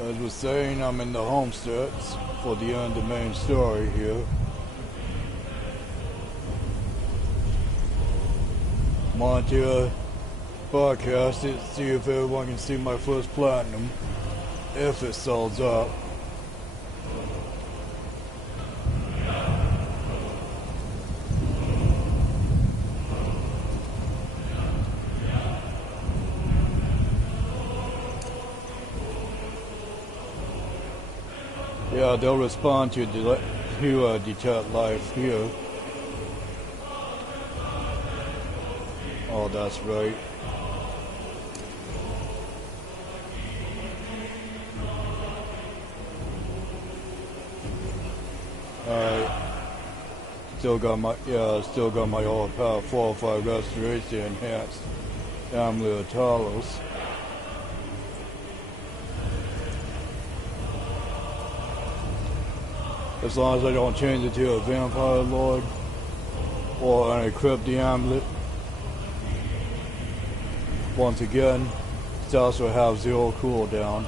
As was saying, I'm in the homesteads for the end of the main story here. I'm on to broadcast it, see if everyone can see my first platinum, if it sells up. Yeah, they'll respond to detect life here. Oh, that's right. Alright. Still got my all-power 405 restoration enhanced amulet of Talos. As long as I don't change it to a vampire lord or an equip the amulet. Once again, it also have 0 cooldown.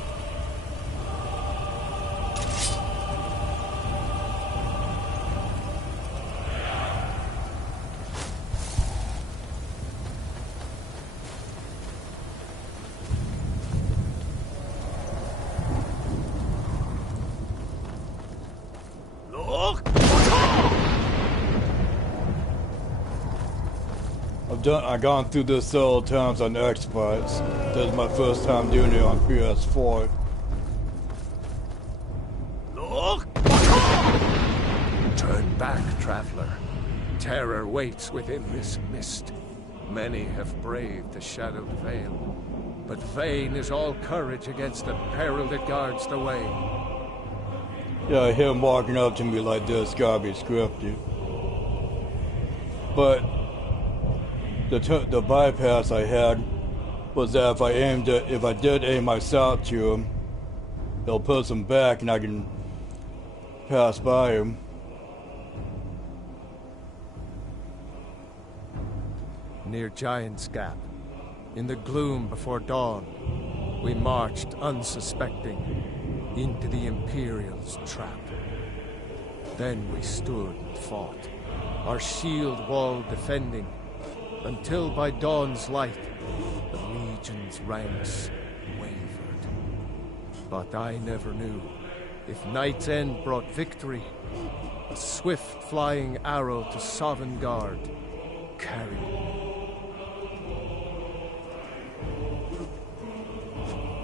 I've gone through this several times on Xbox. This is my first time doing it on PS4. Turn back, traveler. Terror waits within this mist. Many have braved the shadowed veil, but vain is all courage against the peril that guards the way. Yeah, him walking up to me like this gotta be scripted. But the bypass I had was that if I did aim my sight to him, they'll push him back and I can pass by him. Near Giant's Gap, in the gloom before dawn, we marched unsuspecting into the Imperial's trap. Then we stood and fought, our shield wall defending, until by dawn's light, the Legion's ranks wavered. But I never knew if Night's End brought victory, a swift flying arrow to Sovngarde carried me.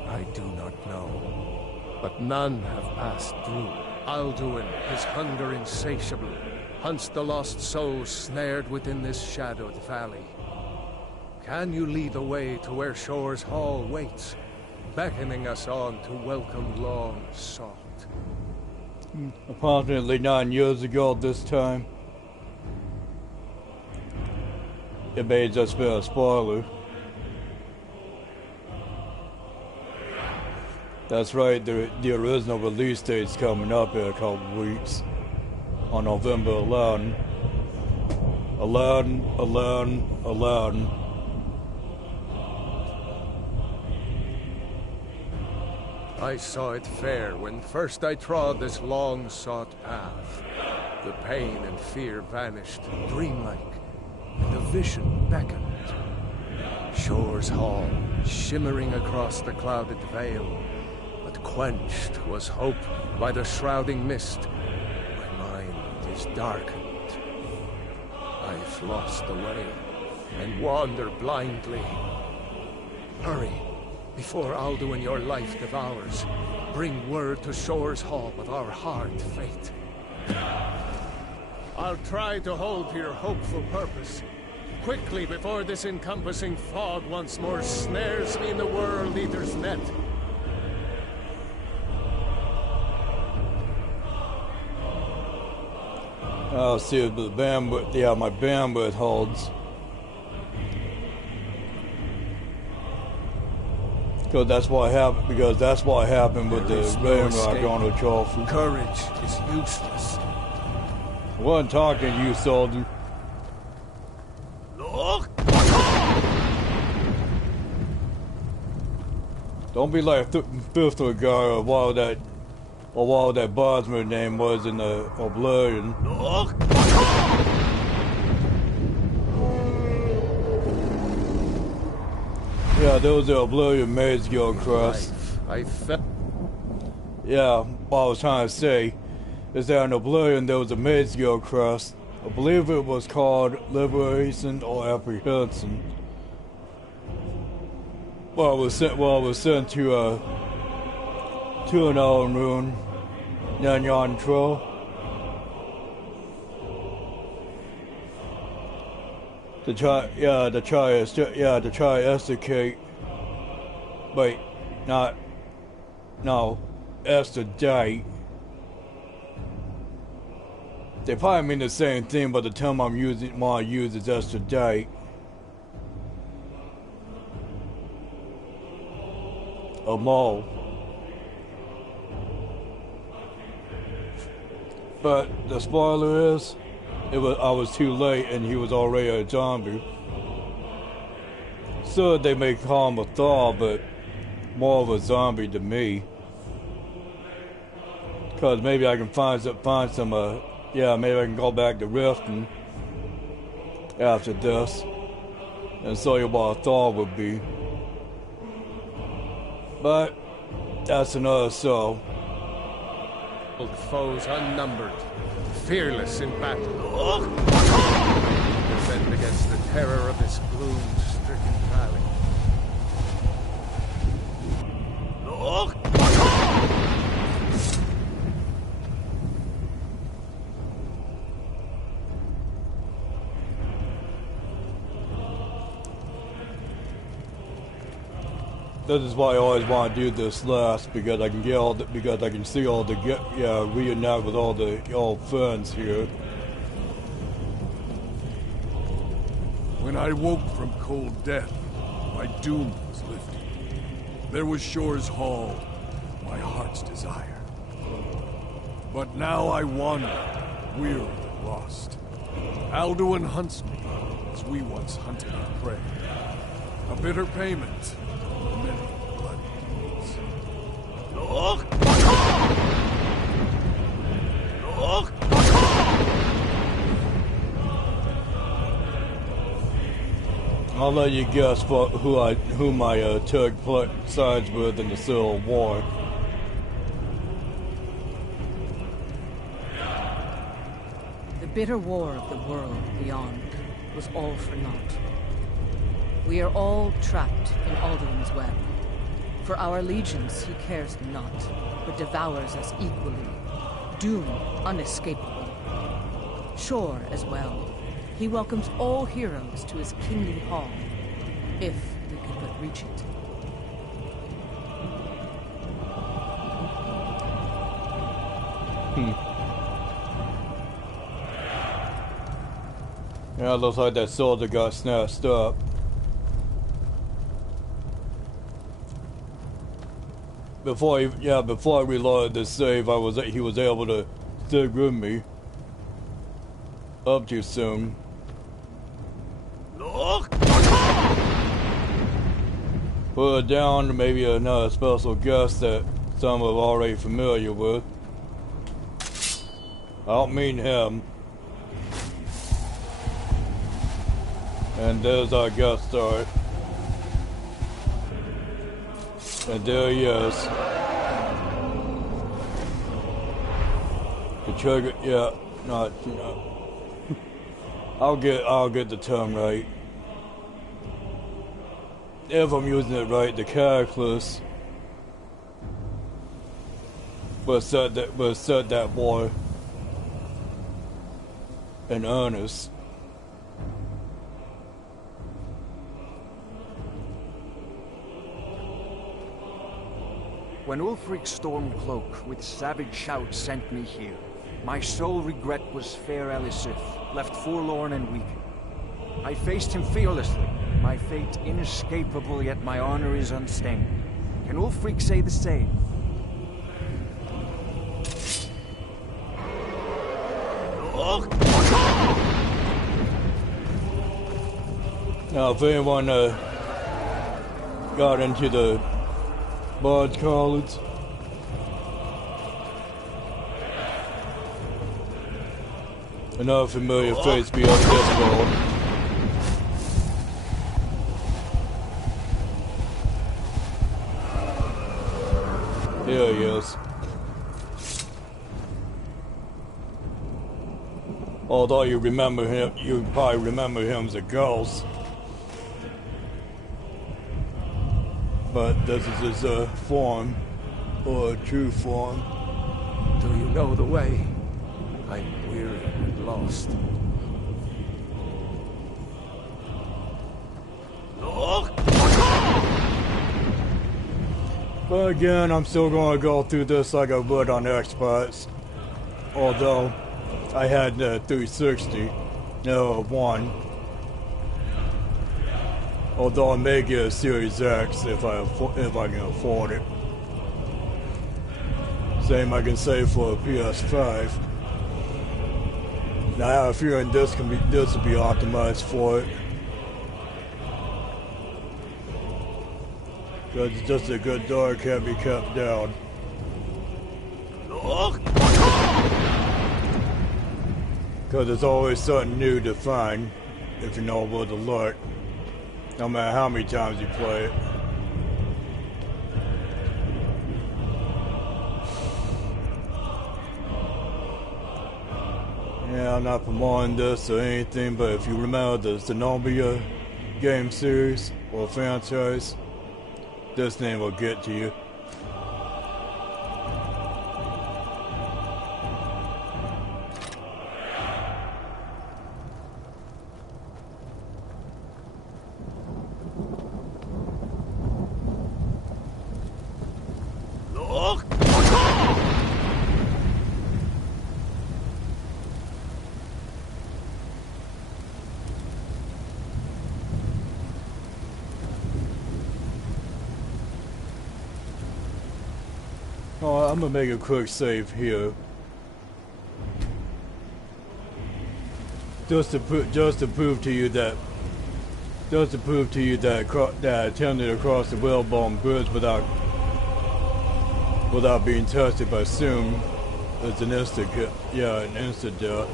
I do not know, but none have passed through. Alduin, his hunger insatiable, hunts the lost souls snared within this shadowed valley. Can you lead the way to where Shore's Hall waits, beckoning us on to welcome long sought? Approximately 9 years ago this time. It may just be a spoiler. That's right, the original release date's coming up in a couple weeks. On November 11. 11. I saw it fair when first I trod this long-sought path. The pain and fear vanished, dreamlike, and a vision beckoned. Shore's Hall, shimmering across the clouded veil, but quenched was hope by the shrouding mist. My mind is darkened. I've lost the way, and wander blindly. Hurry, before Alduin your life devours. Bring word to Shore's Hall of our hard fate. I'll try to hold to your hopeful purpose. Quickly, before this encompassing fog once more snares me in the World Eater's net. I'll see if the bandwidth, yeah, my bandwidth holds. Because that's what happened with the Ragnarok on the trophy. Courage is useless. I wasn't talking to you, soldier. Don't be like fifth guy or what that bondsman name was in the Oblivion. Yeah, there was the Oblivion Maids Guild crest. I felt. Yeah, what I was trying to say is that in Oblivion there was a Maids Guild crest. I believe it was called Liberation or Apprehension. Well, I was sent to an old moon, Nyan Troll. To try extricate. Wait, extradite. They probably mean the same thing, but the term I'm using, want to use is extradite. A mole. But the spoiler is, I was too late and he was already a zombie. So they may call him a Thor, but more of a zombie to me. Cause maybe I can find some maybe I can go back to Riften after this and show you what a Thor would be. But that's another show. Foes unnumbered, fearless in battle. Defend against the terror of this gloom-stricken valley. This is why I always want to do this last, because I can see all the reunite with all the old friends here. When I woke from cold death, my doom was lifted. There was Shore's Hall, my heart's desire. But now I wander, weary and lost. Alduin hunts me, as we once hunted our prey. A bitter payment. Many blood deeds. I'll let you guess whom I took sides with in the Civil War. The bitter war of the world beyond was all for naught. We are all trapped in Alduin's web. For our allegiance he cares not, but devours us equally. Doom unescapable. Shore as well. He welcomes all heroes to his kingly hall, if we could but reach it. Yeah, it looks like that soldier got snatched up. Before I reloaded the save, he was able to stick with me. Up too soon. Put it down to maybe another special guest that some are already familiar with. I don't mean him. And there's our guest star. And there he is. The trigger, yeah, not, you know. I'll get the term right. If I'm using it right, the Cataclysm was set that war in earnest. When Ulfric's Stormcloak with savage shouts sent me here, my sole regret was fair Elisith, left forlorn and weak. I faced him fearlessly, my fate inescapable, yet my honor is unstained. Can Ulfric say the same? Now, if anyone got into the Bard College. Another familiar face beyond this world. Here he is. Although you remember him, you probably remember him as a ghost. But this is his form, or true form. Do you know the way? I'm weary and lost. But again, I'm still going to go through this like I would on Xbox. Although I had the 360, no one. Although I may get a Series X if I can afford it. Same I can say for a PS5. Now I have a feeling this will be optimized for it. Because it's just a good door, can't be kept down. Because there's always something new to find if you know where to look. No matter how many times you play it. Yeah, I'm not promoting this or anything, but if you remember the Zenobia game series or franchise, this name will get to you. Oh, I'm gonna make a quick save here, just to prove to you that that I attempted to cross the Whalebone Bridge without being tested by Zoom. It's an instant death.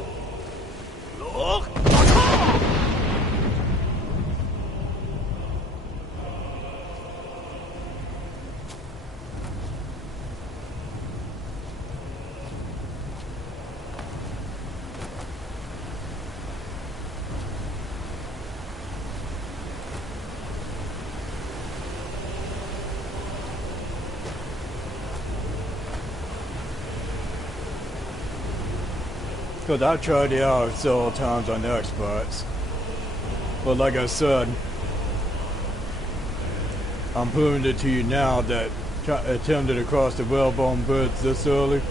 Because I tried it out several times on the Xbox. But like I said, I'm proving it to you now that attempting to cross the Whalebone Bridge this early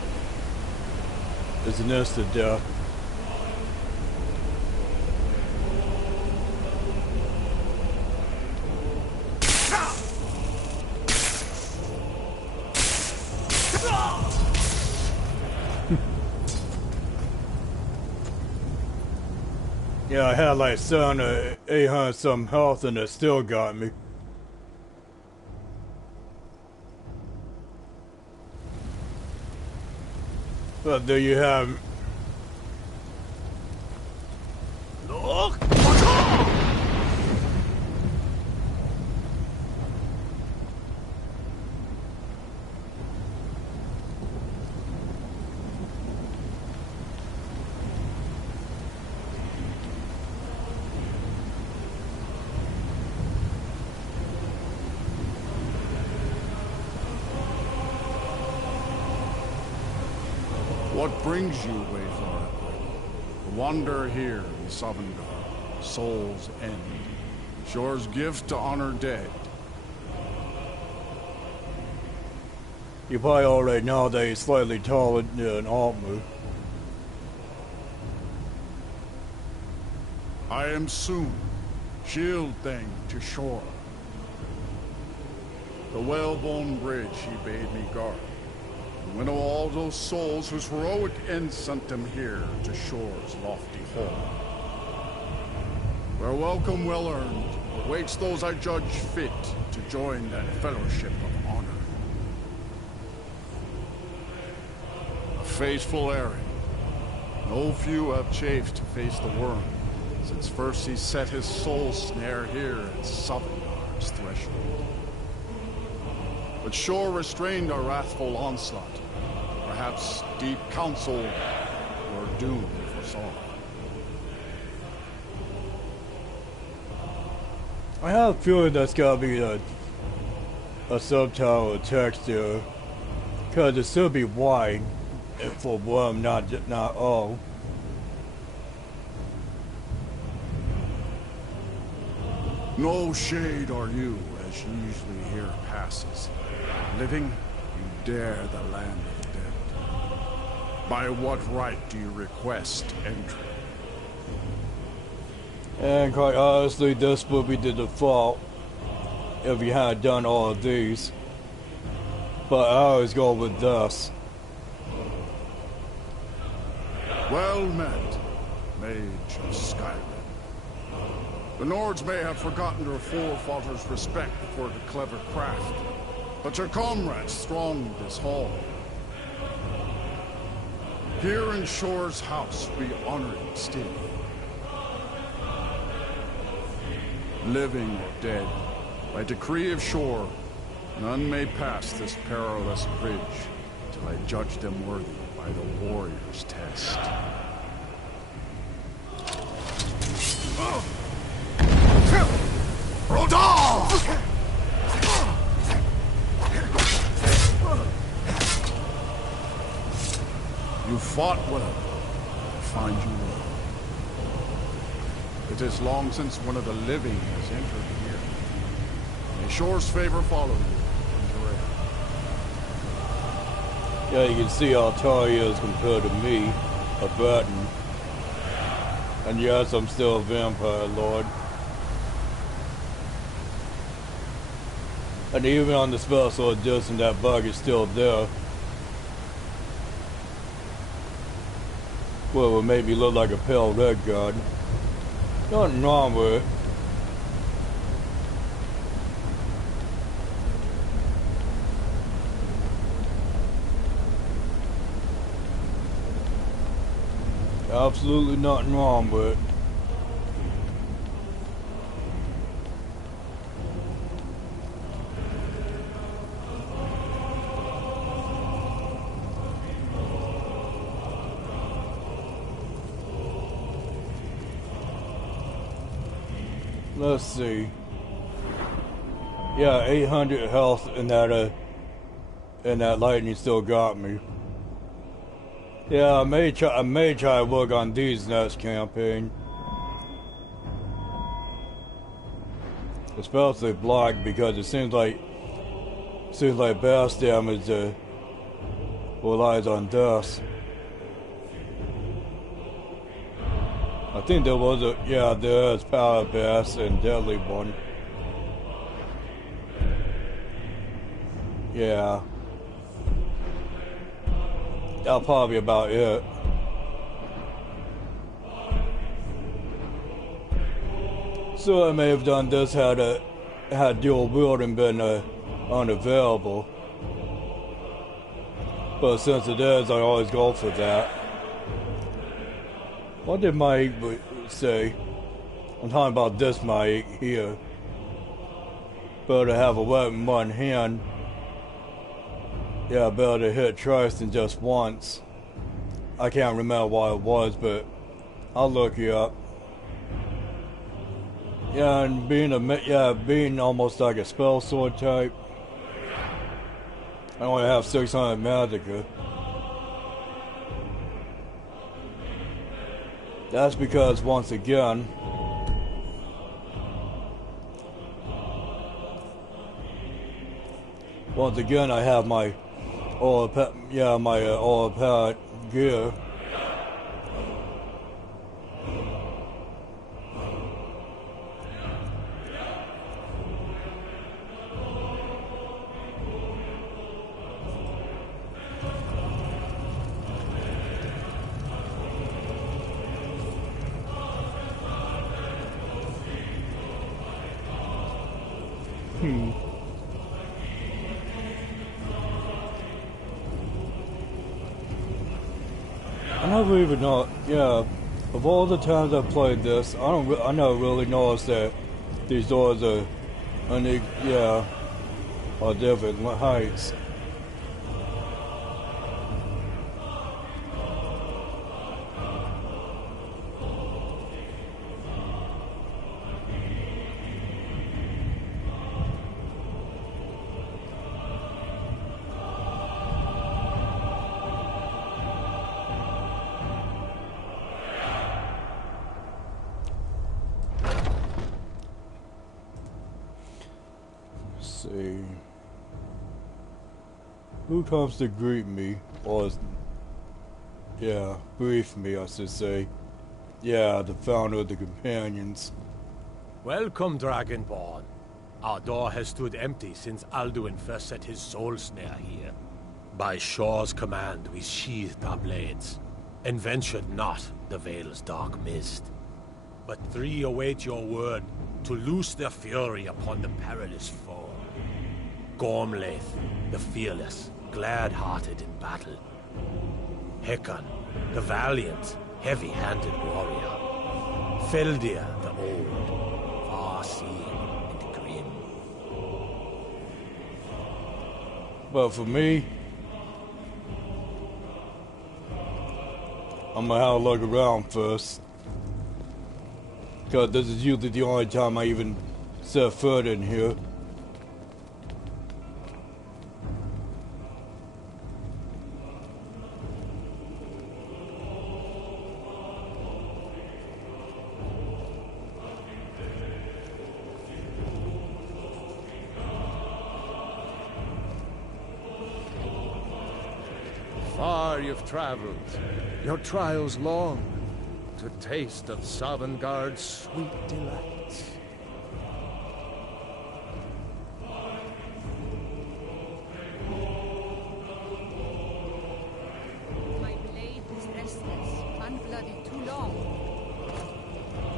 is an instant death. Yeah, I had like 800 some health and it still got me. But there you have. What brings you, Wayfarer? A wanderer here in Sovngarde, Soul's End. Shore's gift to honor dead. You probably already know that he's slightly taller than Altmu. I am soon, shield thing to Shore. The Whalebone Bridge he bade me guard. Winnow all those souls whose heroic end sent them here to Shore's lofty home. Their welcome well earned awaits those I judge fit to join that fellowship of honor. faithful Aaron. No few have chafed to face the worm, since first he set his soul snare here at Sovngar's threshold. But Shor restrained our wrathful onslaught. Perhaps deep counsel your doom foresaw. I have a feeling that's gotta be a subtitle or text there, cause it should be wide for one, not all. No shade are you, as usually here passes. Living, you dare the land of the dead. By what right do you request entry? And quite honestly, this would be the default if you had done all of these. But I always go with this. Well met, Mage of Skyrim. The Nords may have forgotten your forefathers' respect for the clever craft, but your comrades thronged this hall. Here in Shor's house we honor you still. Living or dead, by decree of Shor, none may pass this perilous bridge till I judge them worthy by the warrior's test. You fought well. I find you well. It is long since one of the living has entered here. May Shor's favor follow you. Yeah, you can see how tall he is compared to me, a button. And yes, I'm still a vampire lord. And even on the special edition, that bug is still there. Well, it would make me look like a pale red god. Nothing wrong with it. Absolutely nothing wrong with it. Let's see. Yeah, 800 health and that lightning still got me. Yeah, I may try to work on these next campaign. Especially block, because it seems like bass damage relies on dust. I think there was there is power bass and deadly one. Yeah. That'll probably be about it. So I may have done this had dual wielding been unavailable. But since it is, I always go for that. What did Mike say? I'm talking about this Mike here. Better to have a weapon in one hand. Yeah, better to hit twice than just once. I can't remember what it was, but I'll look you up. Yeah, and being almost like a spell sword type. I only have 600 magicka. That's because once again, I have my oil pad gear. I never even know. Yeah, of all the times I've played this, I never really noticed that these doors are, are different heights. See who comes to greet me, or brief me, I should say. Yeah, the founder of the companions. Welcome, Dragonborn. Our door has stood empty since Alduin first set his soul snare here. By Shaw's command, we sheathed our blades, and ventured not the Vale's dark mist. But three await your word to loose their fury upon the perilous foe. Gormlaith, the fearless, glad-hearted in battle. Hekon, the valiant, heavy-handed warrior. Feldir, the old, far-seeing and grim. But for me, I'm gonna have a look around first. Because this is usually the only time I even set foot in here. Far you've traveled, your trials long, to taste of Sovngarde's sweet delights. My blade is restless, unbloody too long.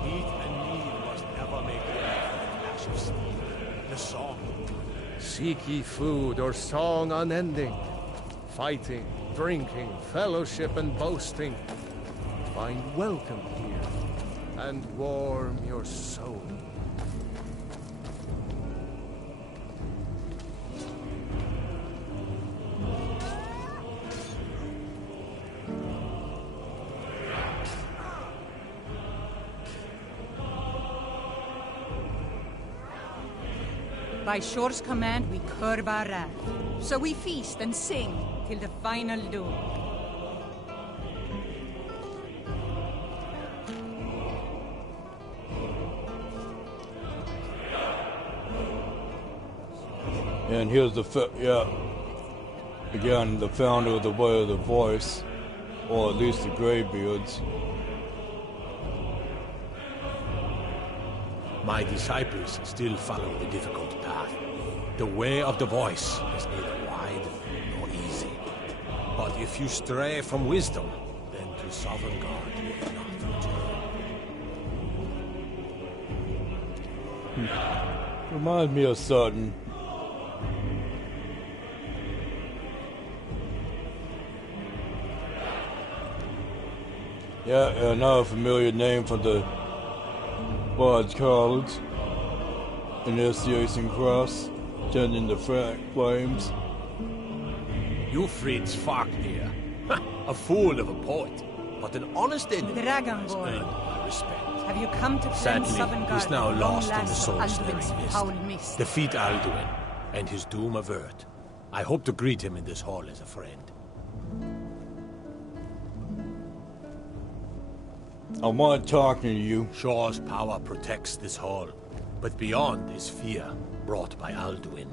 Heat and need must ever make way for the clash of steel. The song. Seek ye food or song unending, fighting, drinking, fellowship and boasting. Find welcome here, and warm your soul. By Shor's command, we curb our wrath. So we feast and sing till the final doom. And here's the again, the founder of the Way of the Voice, or at least the Greybeards. My disciples still follow the difficult path. The way of the voice is neither wide nor easy. But if you stray from wisdom, then to Sovngarde you will not return. Reminds me of Sutton. Yeah, another familiar name for the Bard's College. Initiation Cross, tending the flames. Eufrid's Fafnir. A fool of a poet, but an honest enemy has Dragonborn. earned my respect. Have you come to Sadly, cleanse Sovngarde he's now from lost in long the last of soul-snaring Alduin's foul mist? Defeat Alduin, and his doom avert. I hope to greet him in this hall as a friend. I want talking to you. Shaw's power protects this hall, but beyond is fear brought by Alduin.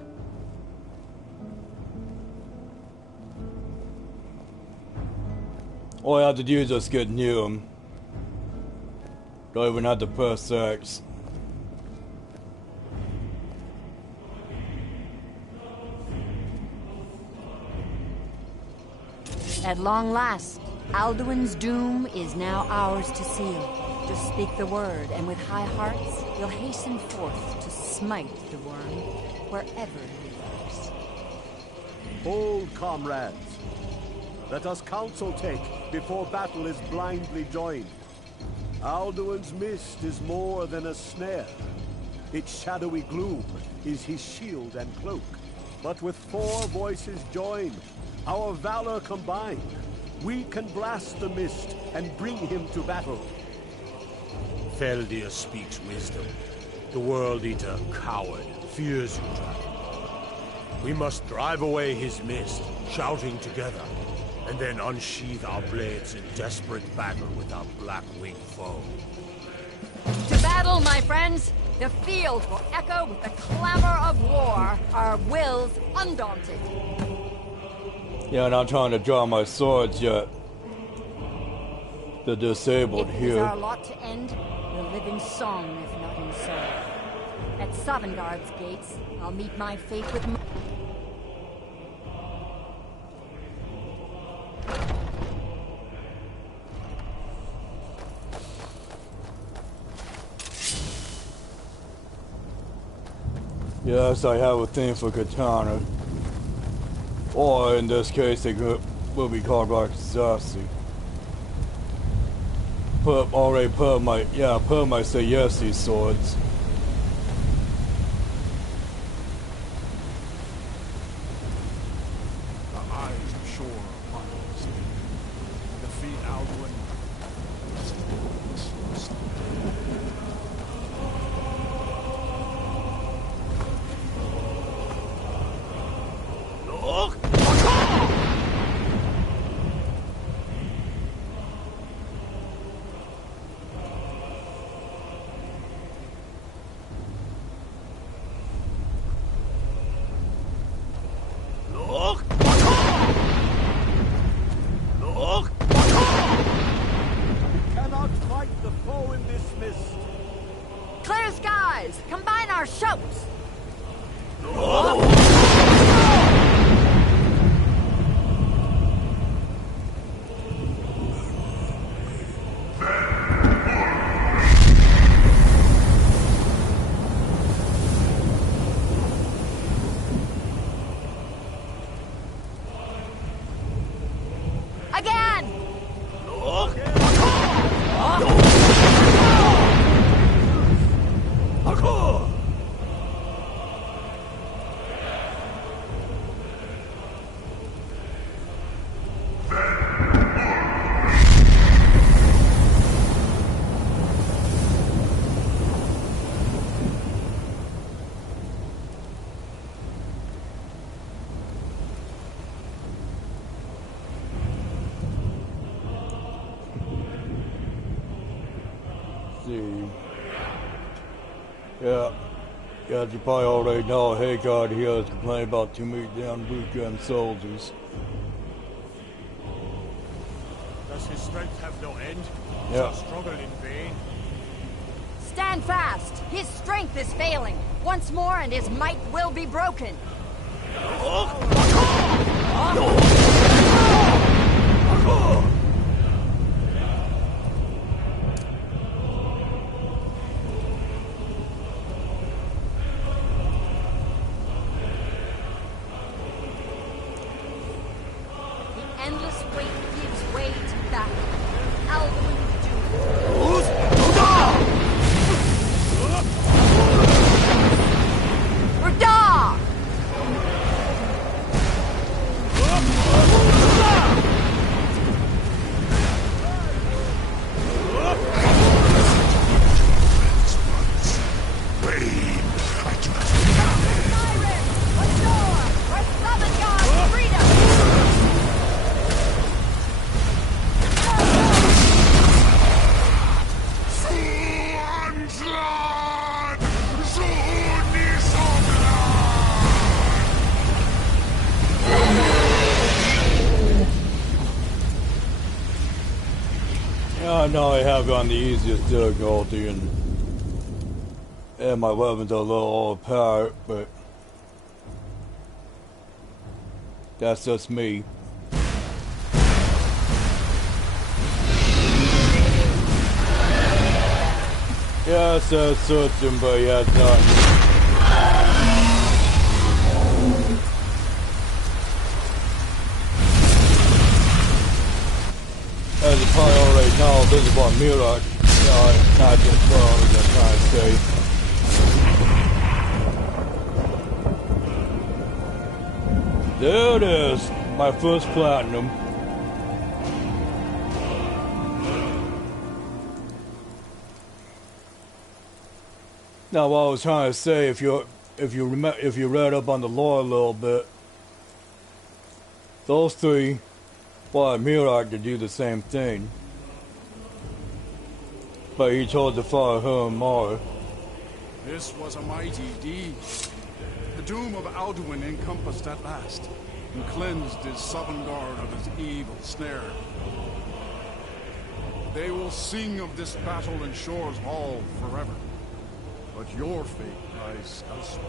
All I have to do is just get near him. Don't even have to press X. At long last, Alduin's doom is now ours to seal. Just speak the word, and with high hearts, you'll hasten forth to smite the worm, wherever he lurks. Hold, comrades. Let us counsel take before battle is blindly joined. Alduin's mist is more than a snare. Its shadowy gloom is his shield and cloak. But with 4 voices joined, our valor combined, we can blast the mist and bring him to battle. Feldir speaks wisdom. The World Eater, coward, fears you, Dragon. We must drive away his mist, shouting together, and then unsheath our blades in desperate battle with our black-winged foe. To battle, my friends! The field will echo with the clamor of war, our wills undaunted. Yeah, not trying to draw my swords yet. The disabled If it here. is our lot to end, we'll live in song if not in sorrow. At Sovngarde's gates, I'll meet my fate with... Yes, I have a thing for katana. Or in this case, it will be called Raksasi. Put my Sayesi swords. The eyes of Shore upon us. Defeat Alduin. Cannot fight the foe in this mist. Clear skies! Combine our shouts! Again! See. Yeah. As you probably already know, Haggard here is complaining about too many damn weekend soldiers. Does his strength have no end? Yeah. Shall struggle in vain? Stand fast! His strength is failing! Once more and his might will be broken! The endless weight gives way to battle. Alduin's doom. Rada! Skyrim! Ashore! Where Sovngarde freedom! Yeah, I know I have on the easiest difficulty and my weapons are a little overpowered, but that's just me. Yeah, it says searching, but he has not. well, this is what Mira, not just well, I was trying to say. There it is, my first platinum. Now, what I was trying to say, if you read up on the lore a little bit, those three wanted Mirak to do the same thing, but he chose to follow her and Mara. This was a mighty deed. The doom of Alduin encompassed at last, and cleansed his Sovngarde of his evil snare. They will sing of this battle in Shore's Hall forever. But your fate lies elsewhere.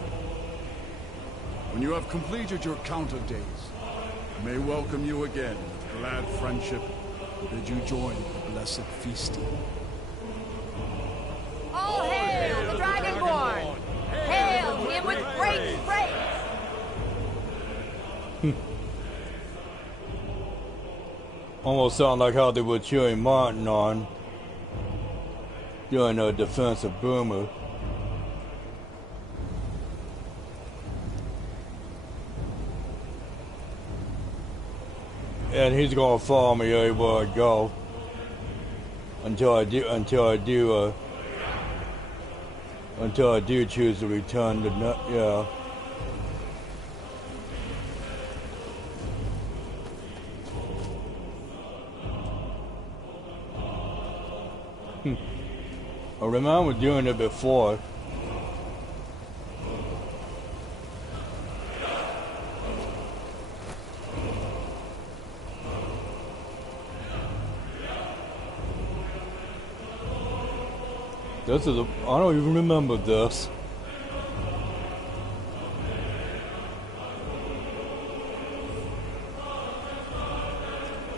When you have completed your count of days, I may welcome you again with glad friendship, and bid you join the blessed feasting. All hail the Dragonborn! Hail him with great praise! Almost sound like how they were cheering Martin on during the defense of Boomer. And he's gonna follow me everywhere I go until I do choose to return to yeah. I remember doing it before. This is I don't even remember this.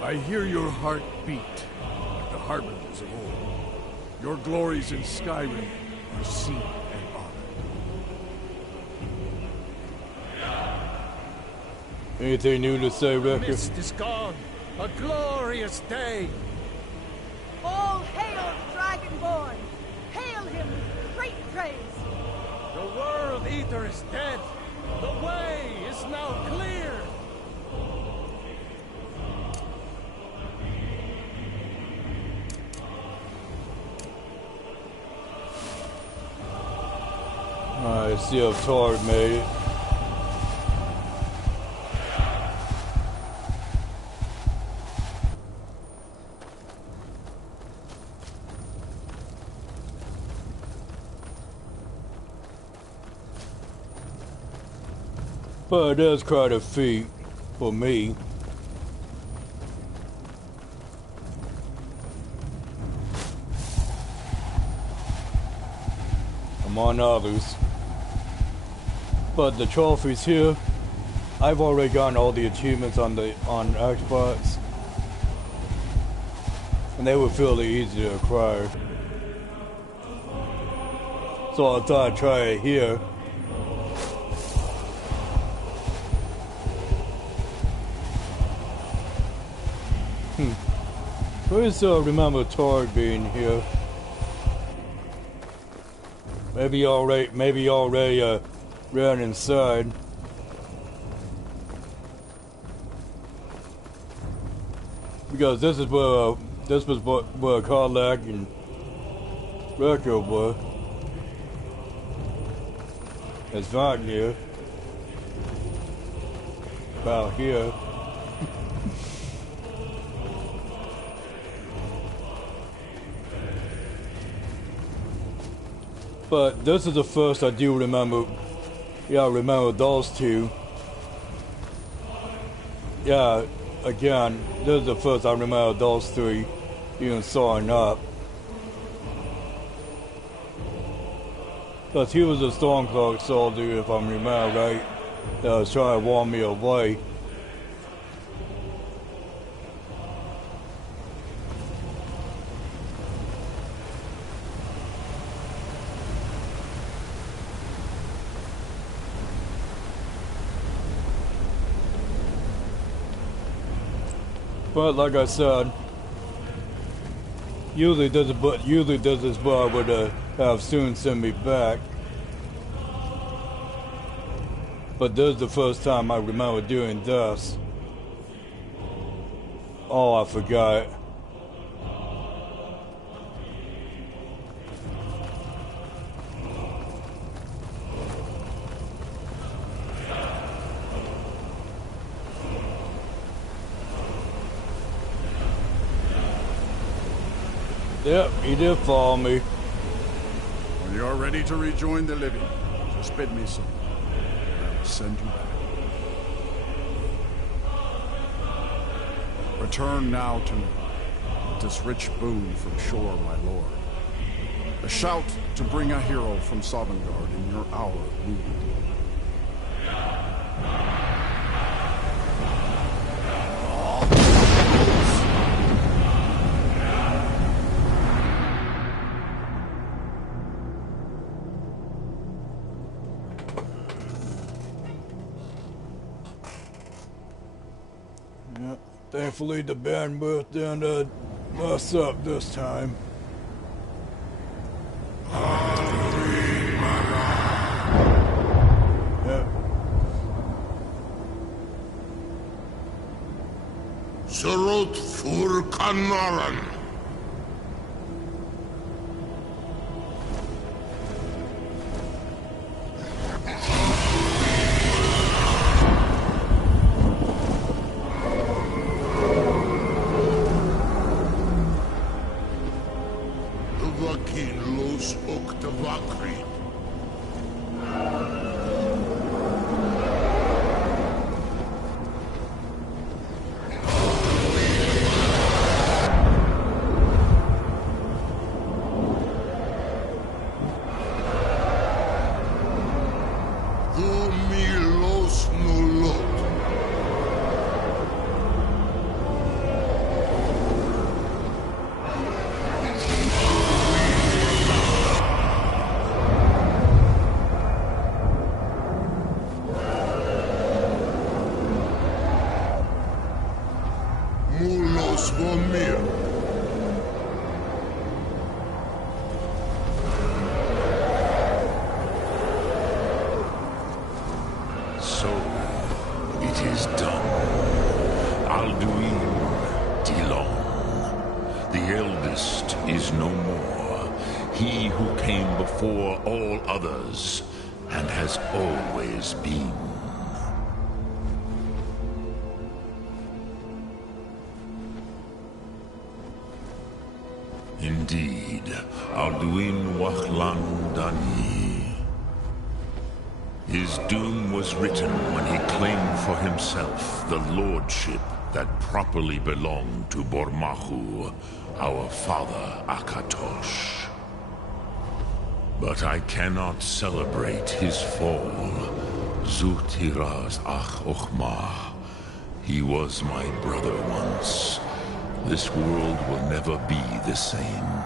I hear your heart beat, like the harbingers of old. Your glories in Skyrim are seen and honored. Anything new to say, Ricky? Mist is gone. A glorious day. All hail the Dragonborn! Hail him with great praise! The World Eater is dead. The way is now clear. Alright, see if Tord made it. But it is quite a feat for me. Among others. But the trophies here, I've already gotten all the achievements on Xbox. And they were fairly easy to acquire. So I thought I'd try it here. I still remember Tord being here. Maybe already ran inside. Because this was where Karlak and Rekko were. It's not here. About here. But this is the first I do remember. Yeah, I remember those two. Yeah, again, this is the first I remember those three even soaring up. Because he was a Stormcloak soldier, if I remember right, that was trying to warn me away. But like I said, Usually does it, but usually does this, but I would have soon send me back. But this is the first time I remember doing this. Oh, I forgot. Yep, he did follow me. When you're ready to rejoin the living, just bid me so. I will send you back. Return now to me, with this rich boon from shore, my lord. A shout to bring a hero from Sovngarde in your hour of need. Thankfully, the bandwidth didn't mess up this time. Yep. Surut fur kanaran. So, it is done. Alduin Dilong, the eldest, is no more. He who came before all others, and has always been. Indeed, Alduin Wachlan Dani. His doom was written when he claimed for himself the lordship that properly belonged to Bormahu, our father Akatosh. But I cannot celebrate his fall. Zutiraz Ach Ochma. He was my brother once. This world will never be the same.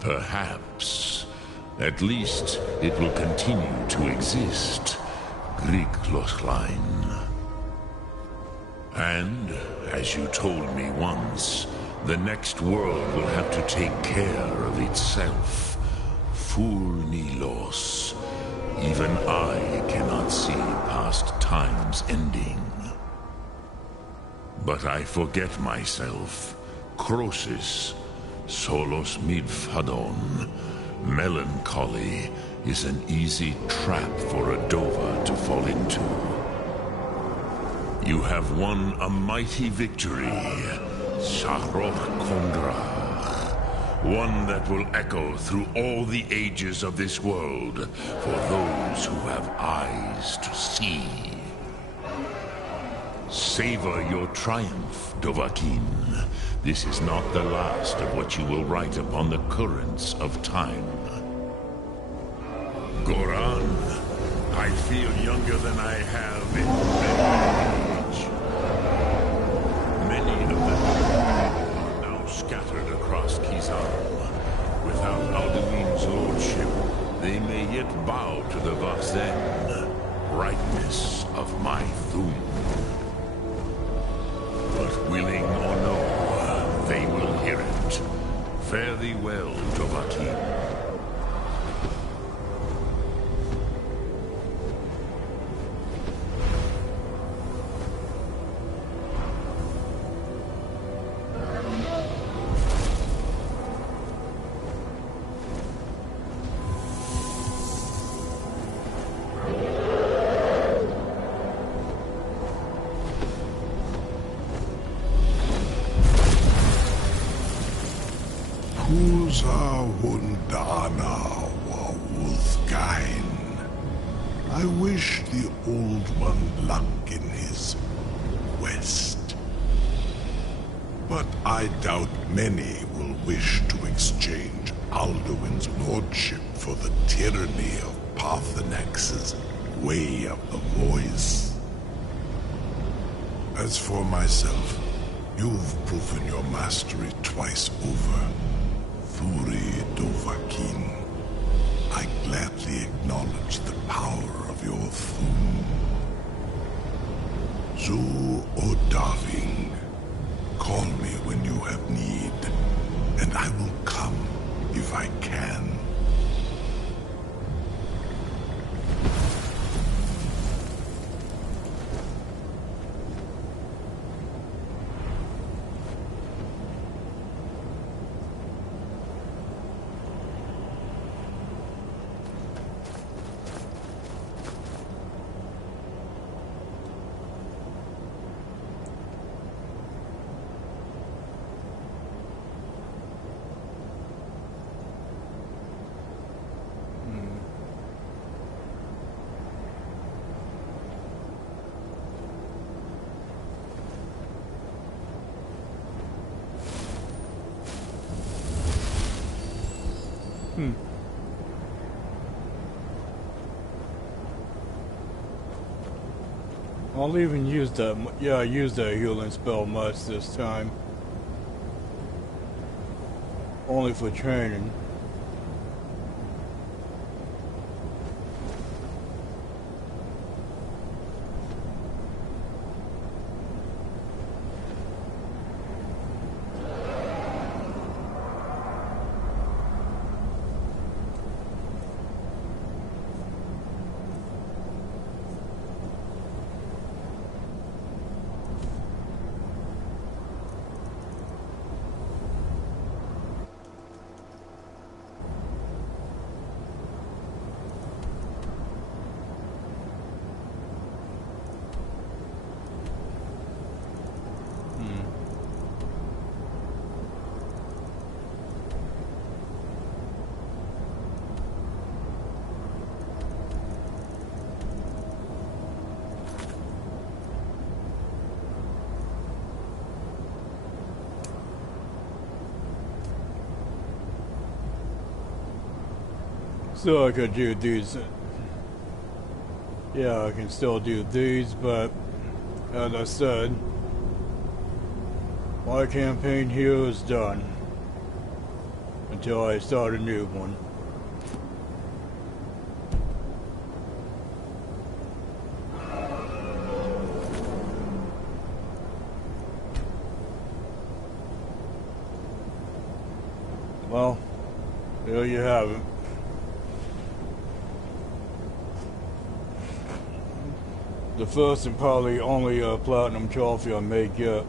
Perhaps. At least it will continue to exist. Griglochlein. And, as you told me once, the next world will have to take care of itself. Fulnilos. Even I cannot see past time's ending. But I forget myself. Crosis. Solos midfadon. Melancholy is an easy trap for a Dova to fall into. You have won a mighty victory, Shahroch Kondrach. One that will echo through all the ages of this world for those who have eyes to see. Savor your triumph, Dovahkiin. This is not the last of what you will write upon the currents of time. Goran, I feel younger than I have in many age. Many of them are now scattered across Kizar. Without Alduin's lordship, they may yet bow to the Vaxen, brightness of my Thum. But Fare thee well, Dovahkiin. I wish the Old One luck in his quest. But I doubt many will wish to exchange Alduin's lordship for the tyranny of Parthenax's Way of the Voice. As for myself, you've proven your mastery twice over. Thuri Dovahkiin, I gladly acknowledge the power of your Thum. Zu Odaving, call me when you have need, and I will come if I can. I'll even use that. Yeah, I used that healing spell much this time. Only for training. So I could do these. Yeah, I can still do these, but as I said, my campaign here is done until I start a new one. Well, there you have it. The first and probably only platinum trophy I may get.